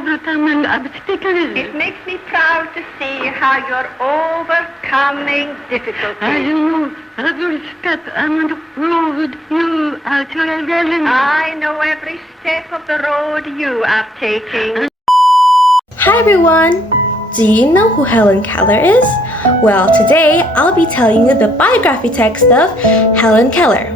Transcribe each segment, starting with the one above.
overcoming obstacles. It makes me proud to see how you're overcoming difficulties. Every step on the road you are traveling. I know every step of the road you are taking. Hi everyone! Do you know who Helen Keller is? Well, today I'll be telling you the biography text of Helen Keller.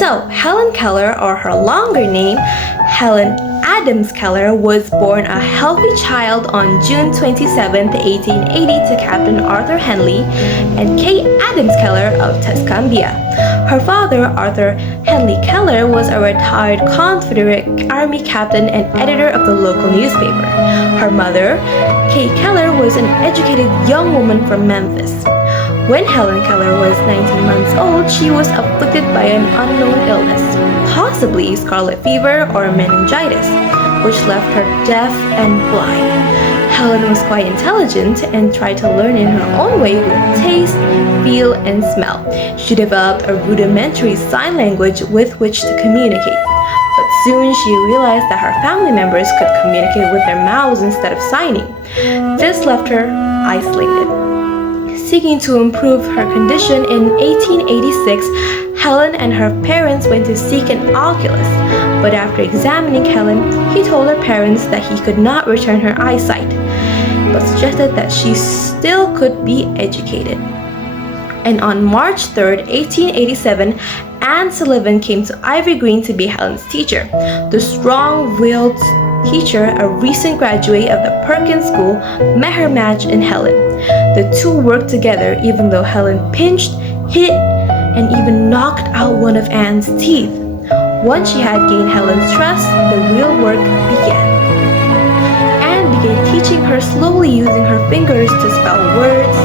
So, Helen Keller, or her longer name, Helen Adams Keller, was born a healthy child on June 27, 1880 to Captain Arthur Henley and Kate Adams Keller of Tuscumbia. Her father, Arthur Henley Keller, was a retired Confederate Army captain and editor of the local newspaper. Her mother, Kate Keller, was an educated young woman from Memphis. When Helen Keller was 19 months old, she was afflicted by an unknown illness, possibly scarlet fever or meningitis, which left her deaf and blind. Helen was quite intelligent and tried to learn in her own way with taste, feel, and smell. She developed a rudimentary sign language with which to communicate. But soon she realized that her family members could communicate with their mouths instead of signing. This left her isolated. Seeking to improve her condition, in 1886, Helen and her parents went to seek an oculist, but after examining Helen, he told her parents that he could not return her eyesight, but suggested that she still could be educated. And on March 3, 1887, Anne Sullivan came to Ivy Green to be Helen's teacher. The strong-willed teacher, a recent graduate of the Perkins School, met her match in Helen. The two worked together even though Helen pinched, hit, and even knocked out one of Anne's teeth. Once she had gained Helen's trust, the real work began. Anne began teaching her slowly using her fingers to spell words.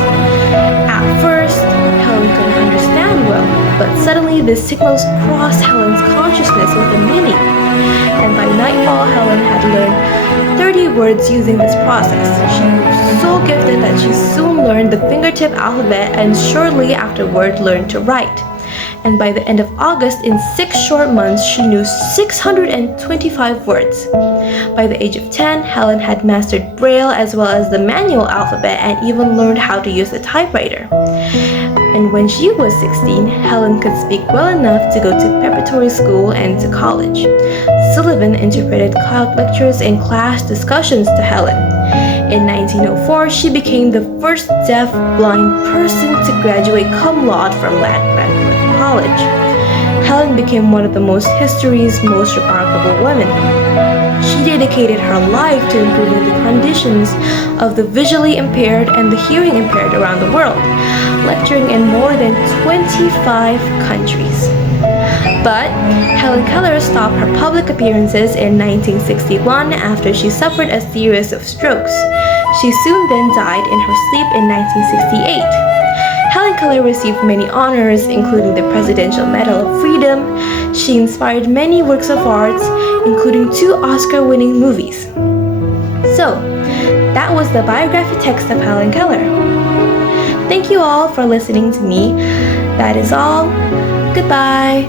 At first, Helen couldn't understand well, but suddenly the signals crossed Helen's consciousness with a meaning. And by nightfall, Helen had learned 30 words using this process. She was so gifted that she soon learned the fingertip alphabet and shortly afterward learned to write. And by the end of August, in 6 short months, she knew 625 words. By the age of 10, Helen had mastered Braille as well as the manual alphabet and even learned how to use a typewriter. And when she was 16, Helen could speak well enough to go to preparatory school and to college. Sullivan interpreted college lectures and class discussions to Helen. In 1904, she became the first deaf-blind person to graduate cum laude from Radcliffe College. Helen became one of history's most remarkable women. She dedicated her life to improving the conditions of the visually impaired and the hearing impaired around the world, lecturing in more than 25 countries. But Helen Keller stopped her public appearances in 1961 after she suffered a series of strokes. She soon then died in her sleep in 1968. Helen Keller received many honors, including the Presidential Medal of Freedom. She inspired many works of art, including 2 Oscar-winning movies. So, that was the biography text of Helen Keller. Thank you all for listening to me. That is all. Goodbye.